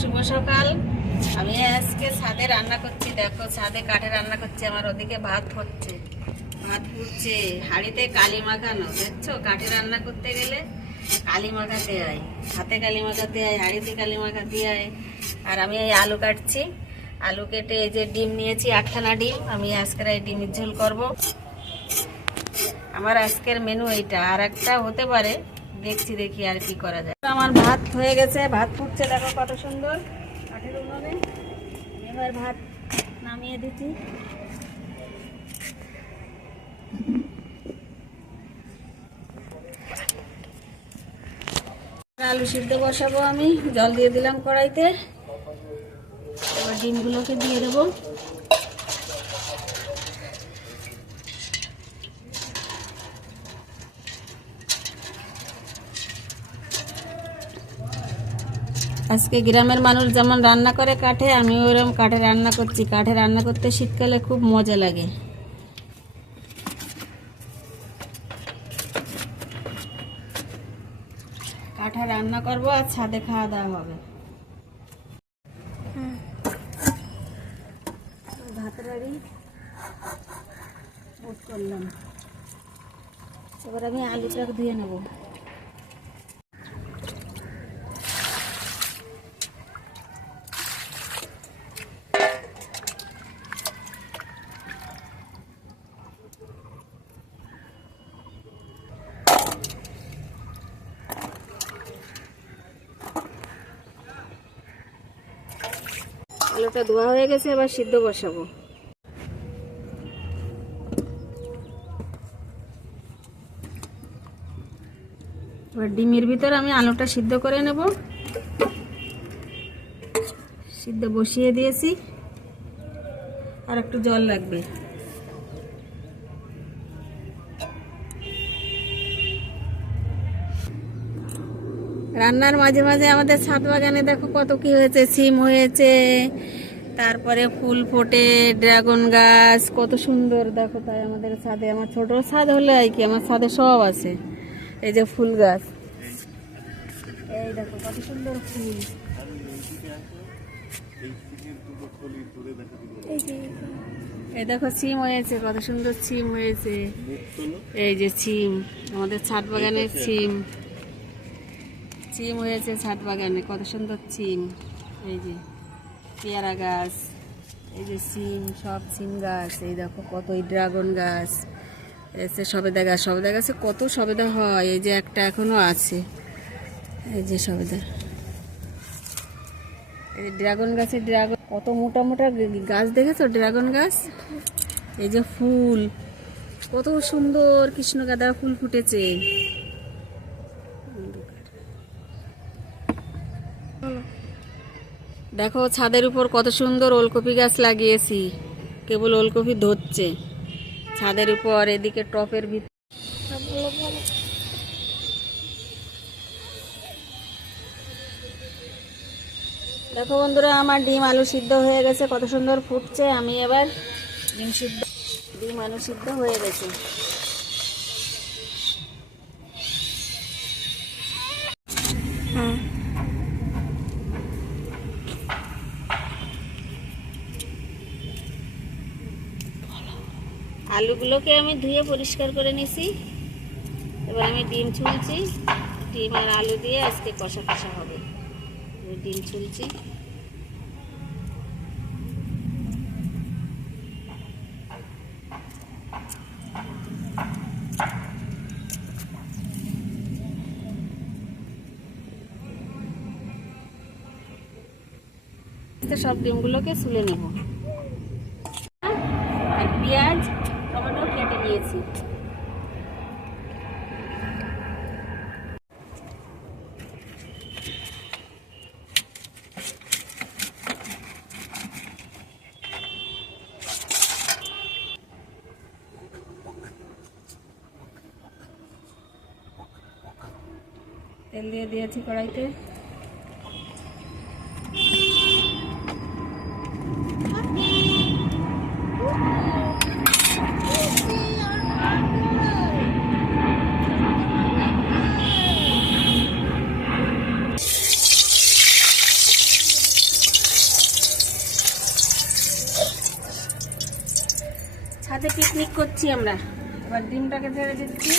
শুভ সকাল। আমি আজকে ছাদে রান্না করছি। দেখো ছাদে কাঠে রান্না করছি। আমার ওদিকে ভাত হচ্ছে, ভাত ফুটছে, হাঁড়িতে কালি মাখানো। দেখছো, কাঠে রান্না করতে গেলে কালি মাখাতে হয়, হাতে কালি মাখাতে হয়, হাঁড়িতে কালি মাখাতে হয়। আর আমি এই আলু কাটছি। আলু কেটে এই যে ডিম নিয়েছি, 8খানা ডিম। আমি আজকের এই ডিমের ঝোল করব। আমার আজকের মেনু এইটা, আর একটা হতে পারে, দেখি আর কি করা যায়। আমার ভাত হয়ে গেছে, ভাত ফুটছে, দেখো কত সুন্দর কাঠের উনুনে। এবার ভাত নামিয়ে দিচ্ছি। আলু সিদ্ধ বসাবো আমি, জল দিয়ে দিলাম কড়াইতে। এবার ডিমগুলোকে দিয়ে দেবো। আজকে গ্রামের মানুষ যেমন রান্না করে কাঠে, আমি ওরকম কাঠে রান্না করছি। কাঠে রান্না করতে শীতকালে খুব মজা লাগে। কাঠে রান্না করবো আর ছাদে খাওয়া দাওয়া হবে। ভাতের বাড়ি বুট করলাম। এবার আমি আলুটা ধুয়ে নেবো। আলুটা ধোয়া হয়ে গেছে, এবার সিদ্ধ বসাবো। এবার ডিমের ভিতর আমি আলুটা সিদ্ধ করে নেব। সিদ্ধ বসিয়ে দিয়েছি, আর একটু জল লাগবে। রান্নার মাঝে মাঝে আমাদের ছাদ বাগানে দেখো কত কি হয়েছে। সিম হয়েছে, তারপরে ফুল ফোটে, ড্রাগন গাছ, কত সুন্দর দেখো। তাই আমাদের ছাদে, আমার ছোট ছাদ হলে আর কি, আমার ছাদে সব আছে। এই যে ফুল গাছ, এই দেখো কত সুন্দর ফুল। এই দেখো সিম হয়েছে, কত সুন্দর সিম হয়েছে। এই যে সিম, আমাদের ছাদ বাগানের সিম। সিম হয়েছে ছাদ বাগানে, কত সুন্দর সিম। এই যে পেয়ারা গাছ, এই যে সিম, সব সিম গাছ। এই দেখো কত, এই ড্রাগন গাছ, এসে সবেদা গাছ। সবেদা গাছে কত সবেদা হয়। এই যে একটা এখনো আছে, এই যে সবেদা। এই ড্রাগন গাছে, ড্রাগন কত মোটা মোটা গাছ দেখেছো, ড্রাগন গাছ। এই যে ফুল, কত সুন্দর কৃষ্ণগাঁদা ফুল ফুটেছে। দেখো ছাদের উপর কত সুন্দর ওলকপি গাছ লাগিয়েছি, কেবল ওলকপি ধরছে ছাদের উপর। এদিকে টপের ভিতর দেখো বন্ধুরা, আমার ডিম আলু সিদ্ধ হয়ে গেছে, কত সুন্দর ফুটছে। আমি এবার ডিম আলু সিদ্ধ হয়ে গেছে। আলুগুলোকে আমি ধুয়ে পরিষ্কার করে নিছি। এবার আমি ডিম ছুলছি। ডিম আর আলু দিয়ে আজকে কষা কষা হবে। ডিম ছুলছি। সব ডিমগুলোকে ছুলে নেব। আর পেঁয়াজ টমেটো কেটে নিয়েছি। তেল দিয়ে দিয়েছি কড়াইতে। ছাদে পিকনিক করছি আমরা। এবার ডিমটাকে ছেড়ে দিচ্ছি,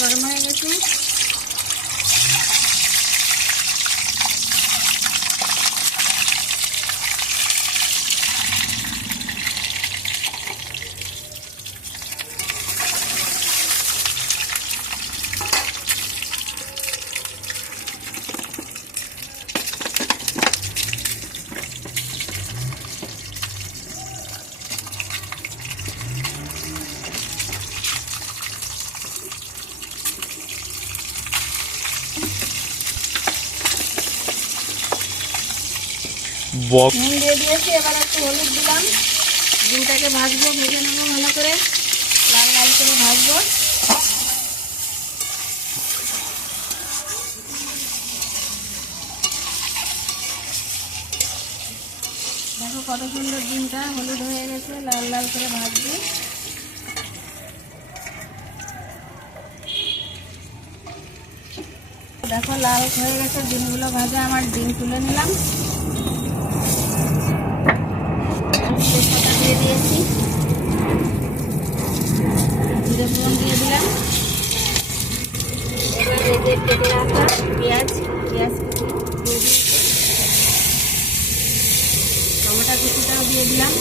গরম হয়ে গেছে। নুন দিয়ে দিয়েছি, এবার একটু হলুদ দিলাম। ডিমটাকে ভাজবো, ভেজে নেবো ভালো করে, লাল লাল করে ভাজবো। দেখো কত সুন্দর ডিমটা হলুদ হয়ে গেছে, লাল লাল করে ভাজবো। দেখো লাল হয়ে গেছে ডিমগুলো ভাজা, আমার ডিম তুলে নিলাম। তেজপাতা দিয়ে দিয়েছি, জিরে ফোড়ন দিয়ে দিলাম। এবার এই যে কেটে রাখা পেঁয়াজ দিয়ে দিয়েছি, টমেটো কুচিটাও দিয়ে দিলাম।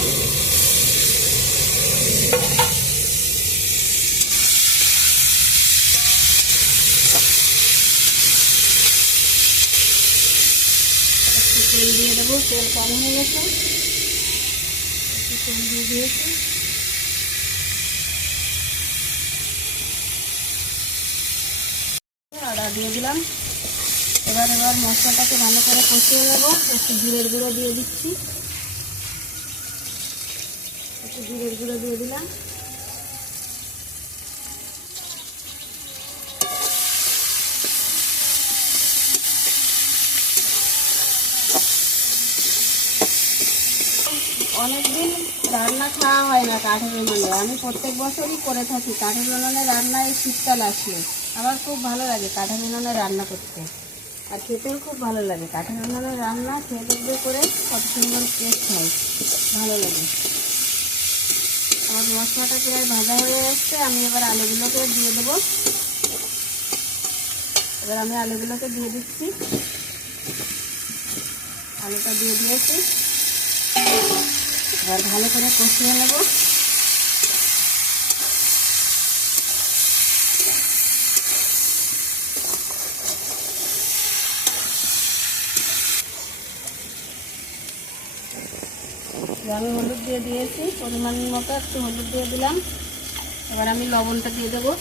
একটু তেল দিয়ে দেবো, তেল কম হয়ে গেছে, একটু তেল দিয়ে দিয়েছি। আদা দিয়ে দিলাম। এবার মশলাটাকে ভালো করে কষিয়ে নেব। একটু জিরের গুঁড়ো দিয়ে দিচ্ছি, একটু জিরের গুঁড়ো দিয়ে দিলাম। অনেকদিন রান্না খাওয়া হয় না কাঠের উনুনে, আমি প্রত্যেক বছরই করে থাকি কাঠের উনুনে রান্না। এই শীতকাল আসলে আমার খুব ভালো লাগে কাঠের উনুনে রান্না করতে, আর খেতেও খুব ভালো লাগে। কাঠের উনুনে রান্না খেয়ে দেখবে করে কত সুন্দর টেস্ট হয়, ভালো লাগে। আমার মশলাটা প্রায় ভাজা হয়ে আসছে, আমি এবার আলুগুলোকে দিয়ে দেবো। এবার আমি আলুগুলোকে দিয়ে দিচ্ছি, আলুটা দিয়ে দিয়েছি। এবার ভালো করে কষিয়ে নেব। আমি হলুদ দিয়ে দিয়েছি, পরিমাণ মতো একটু হলুদ দিয়ে দিলাম। এবার আমি লবণটা দিয়ে দেবো।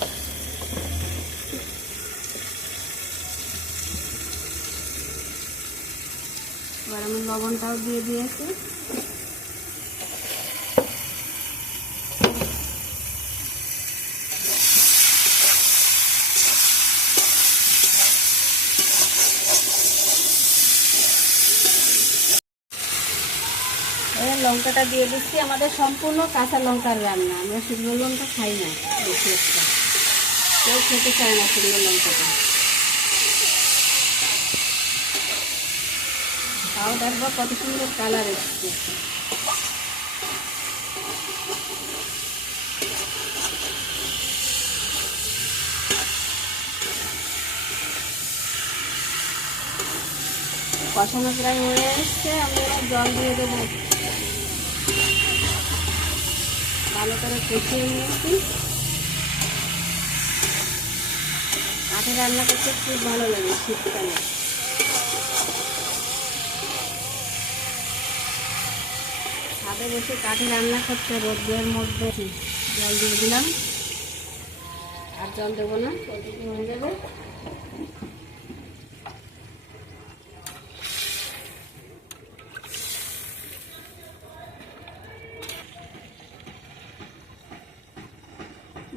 এবার আমি লবণটাও দিয়ে দিয়েছি। লঙ্কাটা দিয়ে দিচ্ছি, আমাদের সম্পূর্ণ কাঁচা লঙ্কার রান্না, আমরা শুকনো লঙ্কা খাই না বেশি একটা, কেউ খেতে চায় না শুকনো লঙ্কাটা। তাও দেখবো কত সুন্দর কালার এসছে। কষানো প্রায় হয়ে এসছে, আমি এবার জল দিয়ে দেবো। ভালো করে কষিয়ে নিয়েছি। কাঠে রান্না করতে খুব ভালো লাগে শীতকালে। ছাদে বসে কাঠে রান্না করতে রোদের মধ্যে জল দিয়ে দিলাম, আর জল দেবো না, ওইটুকু হয়ে যাবে।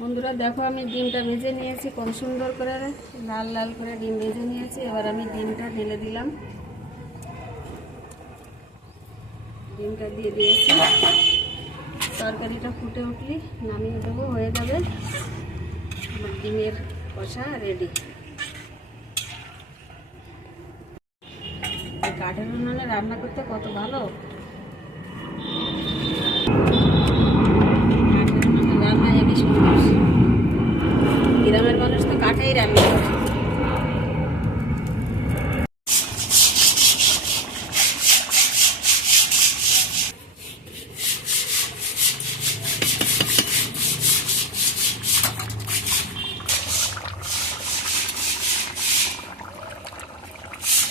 বন্ধুরা দেখো আমি ডিমটা ভেজে নিয়েছি, কত সুন্দর করে লাল লাল করে ডিম ভেজে নিয়েছি। এবার আমি ডিমটা ঢেলে দিলাম, ডিমটা দিয়ে দিয়েছি। তরকারিটা ফুটে উঠলি নামিয়ে দেবো, হয়ে যাবে আমার ডিমের কষা রেডি। কাঠের উনুনে রান্না করতে কত ভালো। এই রান্না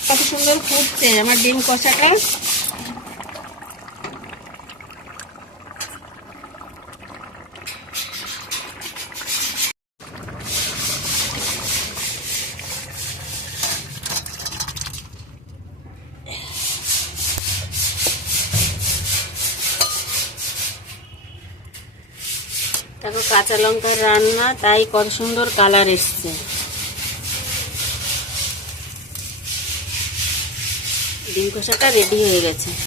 কত সুন্দর ফুটছে আমার ডিম কষাটা। দেখো কাঁচা লঙ্কার রান্না, তাই কত সুন্দর কালার এসছে। ডিম কষাটা রেডি হয়ে গেছে।